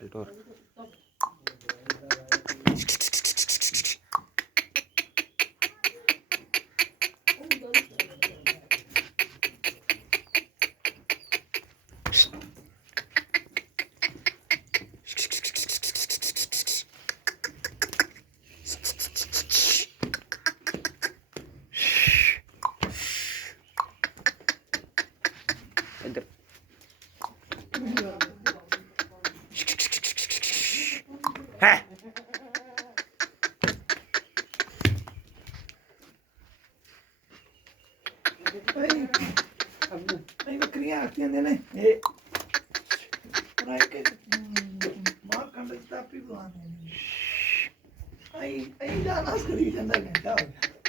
ਚੱਲ ਟੋਰ ਇੱਧਰ ਹੈ ਨਹੀਂ ਬੱਕਰੀਆਂ ਆਖੀਆਂ ਨੇ ਇਹ ਰਾਈ ਕੇ ਮਾਰ ਕੰਡ ਸਟਾਪੀ ਬੁਲਾਉਂਦੇ ਨੇ ਆਈ ਜਾਣਾ ਕਰੀ ਜਾਂਦਾ ਘੰਟਾ ਹੋ ਗਿਆ